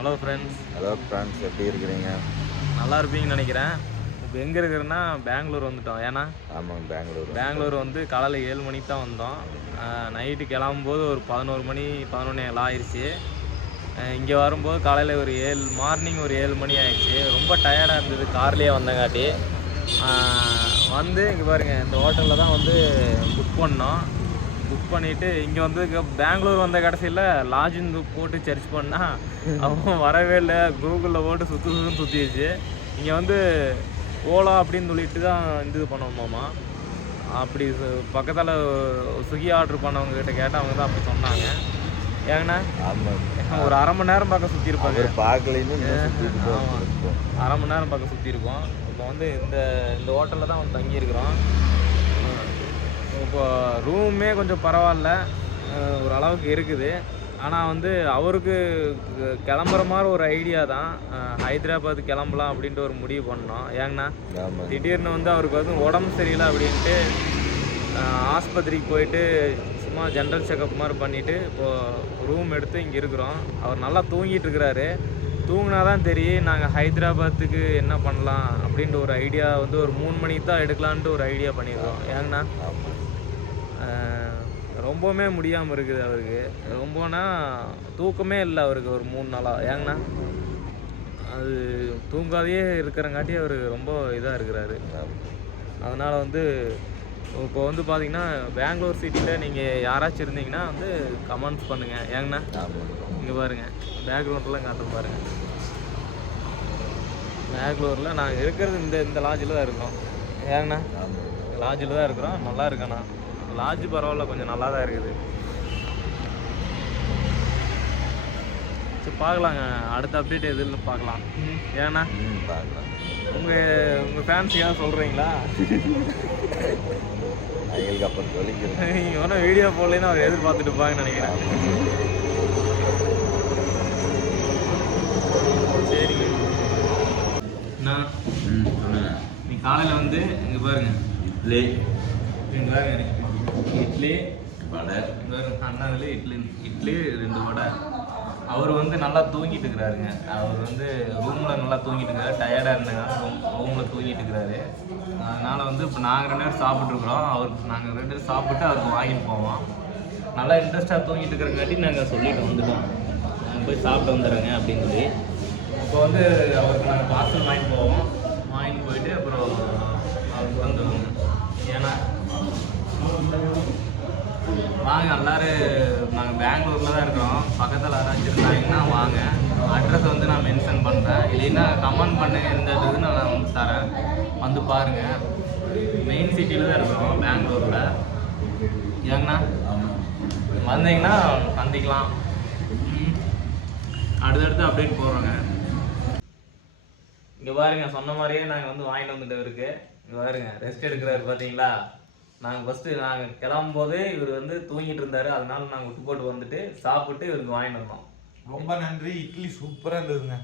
Hello friends hello friends எப்படி இருக்கிறீங்க? நல்லா இருப்பீங்கன்னு நினைக்கிறேன். இப்போ எங்கே இருக்கிறேன்னா பெங்களூர் வந்துட்டோம். ஏன்னா ஆமாங்க பெங்களூர். பெங்களூர் வந்து காலையில் ஏழு மணிக்கு தான் வந்தோம். நைட்டு கிளம்பும்போது ஒரு பதினோரு மணி பதினொன்று ஏழு ஆயிடுச்சு இங்கே வரும்போது காலையில் ஒரு ஏழு மார்னிங் ஒரு ஏழு மணி ஆயிடுச்சு ரொம்ப டயர்டாக இருந்தது. கார்லேயே வந்தங்காட்டி. வந்து இங்கே பாருங்கள் இந்த ஹோட்டலில் தான் வந்து புக் பண்ணோம். புக் பண்ணிவிட்டு இங்கே வந்து பெங்களூர் வந்த கடைசியில் லாட்ஜின் போட்டு சர்ச் பண்ணால் அவன் வரவே இல்லை. கூகுளில் போட்டு சுற்று சுற்றுன்னு சுற்றிடுச்சு இங்கே வந்து ஓலா அப்படின்னு சொல்லிட்டு தான் இந்த இது பண்ணணுமாமா அப்படி பக்கத்தில் ஸ்விக்கி ஆர்டர் பண்ணவங்க கிட்ட கேட்டால் அவங்க தான் அப்படி சொன்னாங்க. ஏங்கண்ணா? ஒரு அரை மணி நேரம் பக்கம் சுற்றி இருப்பாங்க அவர் பார்க்கலைன்னு. அரை மணி நேரம் பக்கம் சுற்றி இருக்கோம் இப்போ வந்து இந்த இந்த ஹோட்டலில் தான் வந்து தங்கியிருக்கிறோம். இப்போ ரூமே கொஞ்சம் பரவாயில்ல. ஒரு அளவுக்கு இருக்குது. ஆனால் வந்து அவருக்கு கிளம்புற மாதிரி ஒரு ஐடியா தான். ஹைதராபாத் கிளம்பலாம் அப்படின்ட்டு ஒரு முடிவு பண்ணோம். ஏங்கண்ணா? திடீர்னு வந்து அவருக்கு வந்து உடம்பு சரியில்லை அப்படின்ட்டு ஆஸ்பத்திரிக்கு போயிட்டு சும்மா ஜென்ரல் செக்கப் மாதிரி பண்ணிவிட்டு இப்போது ரூம் எடுத்து இங்கே இருக்கிறோம். அவர் நல்லா தூங்கிட்டு இருக்கிறாரு. தூங்கினா தான் தெரியும் நாங்கள் ஹைதராபாத்துக்கு என்ன பண்ணலாம் அப்படின்ட்டு ஒரு ஐடியா வந்து ஒரு மூணு மணிக்கு தான் எடுக்கலான்ட்டு ஒரு ஐடியா பண்ணியிருக்கோம். ஏங்கண்ணா? ரொம்பவுமே முடியாமல் இருக்குது அவருக்கு. ரொம்பனா தூக்கமே இல்லை அவருக்கு ஒரு மூணு நாளாக ஏங்கண்ணா? அது தூங்காதையே இருக்கிறங்காட்டி அவர் ரொம்ப இதாக இருக்கிறாரு. அதனால் வந்து இப்போ வந்து பார்த்தீங்கன்னா பெங்களூர் சிட்டியில் நீங்கள் யாராச்சும் இருந்தீங்கன்னா வந்து கமெண்ட்ஸ் பண்ணுங்கள் ஏங்கண்ணா? இங்கே பாருங்கள் பேக்ரவுண்டெலாம் காட்டுறோம் பாருங்கள் பெங்களூரில் நாங்கள் இருக்கிறது இந்த இந்த லாட்ஜில் தான் இருக்கோம். ஏங்கண்ணா? லாட்ஜில் தான் இருக்கிறோம். நல்லா இருக்கண்ணா. லாட்ஜ் பரவாயில்ல கொஞ்சம் நல்லா தான் இருக்குது. சரி பார்க்கலாங்க. அடுத்த அப்டேட் எதுன்னு பார்க்கலாம். ஏன்னா பார்க்கலாம். உங்கள் உங்கள் ஃபேன்ஸ் ஏதாவது சொல்கிறீங்களா எங்களுக்கு அப்புறம் சொல்லிக்கிறேன் நீங்கள் ஒன்றும் வீடியோ போடலைன்னா அவர் எதிர்பார்த்துட்டு இருப்பாங்கன்னு நினைக்கிறேன். நீ காலையில் வந்து இங்கே பாருங்க. இட்லி. இங்கே பாருங்க. இட்லி வடை. அண்ணாதுல இட்லி இட்லி ரெண்டு வடை. அவர் வந்து நல்லா தூங்கிட்டு இருக்கிறாருங்க. அவர் வந்து ரூமில் நல்லா தூங்கிட்டு இருக்காரு. டயர்டாக இருந்தாங்க ரூமில் தூங்கிட்டு இருக்கிறாரு. அதனால வந்து இப்போ நாங்கள் ரெண்டு பேரும் சாப்பிட்ருக்குறோம் அவருக்கு நாங்கள் ரெண்டு பேரும் சாப்பிட்டு அவருக்கு வாங்கிட்டு போவோம். நல்லா இன்ட்ரெஸ்ட்டாக தூங்கிட்டு இருக்கிறங்காட்டி நாங்கள் சொல்லிட்டு வந்துட்டோம். நாங்கள் போய் சாப்பிட்டு வந்துடுறேங்க அப்படின்னு சொல்லி. இப்போ வந்து அவருக்கு நாங்கள் பார்சல் வாங்கிட்டு போவோம். வாங்கிட்டு போயிட்டு அப்புறம் அவருக்கு வந்துடுவோங்க ஏன்னா வாங்க எல்லோரும் நாங்கள் பெங்களூரில் தான் இருக்கிறோம். பக்கத்தில் யாராச்சும் இருந்தாங்கன்னா வாங்க. அட்ரஸ் வந்து நான் மென்ஷன் பண்ணுறேன் இல்லைன்னா கமெண்ட் பண்ணுங்க எந்த இதுன்னு நான் வந்து தரேன். வந்து பாருங்கள் மெயின் சிட்டியில் தான் இருக்கிறோம் பெங்களூரில். ஏங்கண்ணா வந்தீங்கன்னா சந்திக்கலாம். ம். அடுத்தடுத்து அப்டேட் போடுறோங்க. இங்கே பாருங்க சொன்ன மாதிரியே நாங்கள் வந்து வாங்கிட்டு வந்துட்டு இருக்கு இங்கே பாருங்க ரெஸ்ட் எடுக்கிறாரு பார்த்தீங்களா நாங்கள் ஃபஸ்ட்டு நாங்கள் கிளம்பும்போது இவர் வந்து தூங்கிட்டு இருந்தார். அதனால நாங்கள் விட்டு போட்டு வந்துட்டு சாப்பிட்டு இவருக்கு வாங்கிட்டு வந்தோம். ரொம்ப நன்றி. இட்லி சூப்பரா இருந்ததுங்க.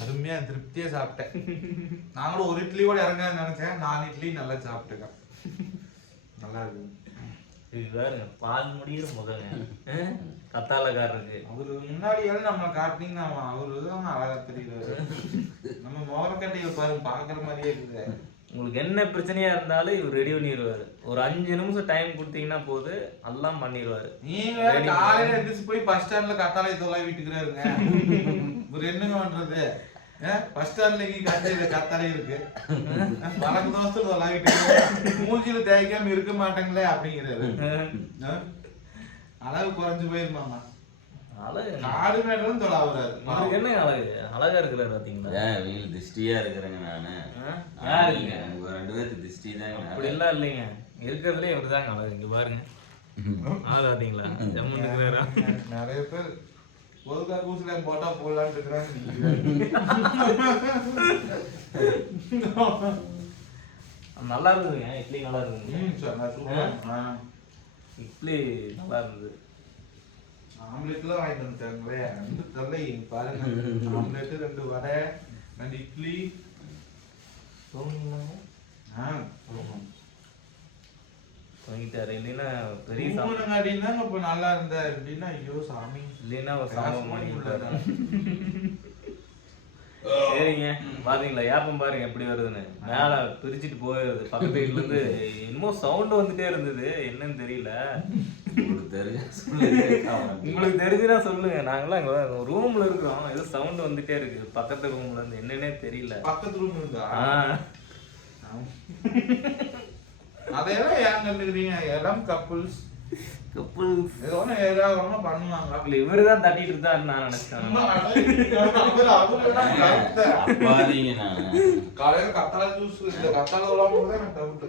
அருமையா திருப்தியா சாப்பிட்டேன். நாங்களும் ஒரு இட்லி கூட இறங்காது நினைச்சேன். நாலு இட்லி நல்லா சாப்பிட்டுக்கேன். நல்லா இருக்கு. இது பாருங்க பால் முடியிற முகங்க. அஹ், கத்தாழக்காரருக்கு அவரு முன்னாடி எல்லாம் நம்மளை காட்டினீங்கன்னா அவரு தான் அழகா தெரியுது நம்ம முகரக்கட்டையை பாருங்க பாக்குற மாதிரியே இருக்குது. உங்களுக்கு என்ன பிரச்சனையா இருந்தாலும் இவர் ரெடி பண்ணிடுவாரு ஒரு அஞ்சு நிமிஷம் டைம் கொடுத்தீங்கன்னா போது எல்லாம் பண்ணிடுவாரு நீங்க வேற காலையில எந்திரிச்சு போய் பஸ் ஸ்டாண்ட்ல கத்தாழை தொலை வீட்டுக்குறாருங்க. இவர் என்னங்க பண்றது? பஸ் ஸ்டாண்ட்ல இங்க கத்தாழை கத்தாழை இருக்கு. வழக்கு தோசை தொலைவிட்டு மூஞ்சில தேய்க்காம இருக்க மாட்டாங்களே அப்படிங்கிறாரு? அளவு குறைஞ்சு போயிருமாமா. காடு மேடம் தொலாவுறாரு இவருக்கு என்ன அழகு? அழகா இருக்கிறாரு பாத்தீங்களா ஏன் வீல் திஷ்டியா இருக்கிறேங்க நானு. ஆ? யாரு? இல்ல உங்க ரெண்டு பேருக்கு தாங்க அப்படி எல்லாம் இல்லைங்க. இருக்கிறதுலே இவர் தாங்க அழகு. இங்க பாருங்க. ஆள் பாத்தீங்களா? ஜம்மு இருக்கிறாரா? நிறைய பேர் பொதுக்கா கூசுல போட்டா போடலான்னு இருக்கிறாங்க. நல்லா இருந்ததுங்க. இட்லி நல்லா இருந்தது. இட்லி நல்லா இருந்தது. ஆம்லெட்லாம் வாங்கிட்டு வந்துட்டாங்களே தொல்லை பாருங்க. ஆம்லெட் ரெண்டு வடை ரெண்டு இட்லி. தூங்குனீங்களாங்க? ஆ தூங்கிட்டாரு இல்லைன்னா பெரிய சம் தூங்குனங்காட்டியும் தாங்க இப்ப நல்லா இருந்தா அப்படின்னா ஐயோ சாமி. இல்லைன்னா ஒரு பண்ணிட்டாரு விட்டாரு. பாத்தீங்களா? ஏப்பம் பாருங்க எப்படி வருதுன்னு. மேல பிரிச்சுட்டு போயிருது. பக்கத்து வீட்டுல இருந்து என்னமோ சவுண்ட் வந்துட்டே இருந்தது. என்னன்னு தெரியல. தெரிஞ்ச சொல்லுங்க உங்களுக்கு தெரிஞ்சுனா சொல்லுங்க. நாங்களாம் இங்க ரூம்ல இருக்கிறோம் ஏதோ சவுண்ட் வந்துட்டே இருக்கு. பக்கத்து ரூம்ல இருந்து என்னன்னே தெரியல. பக்கத்து ரூம் இருந்தா. அதையெல்லாம் ஏன் கண்டுக்கிறீங்க? எல்லாம் கப்புள்ஸ் couples. ஏதோ ஏதாவது பண்ணுவாங்க. இல்ல இவருதான் தட்டிட்டு இருந்தாருன்னு நான் நினைச்சேன். காலையில கத்தாழை ஜூஸ் இந்த கத்தாழை எனக்கு டவுட்டு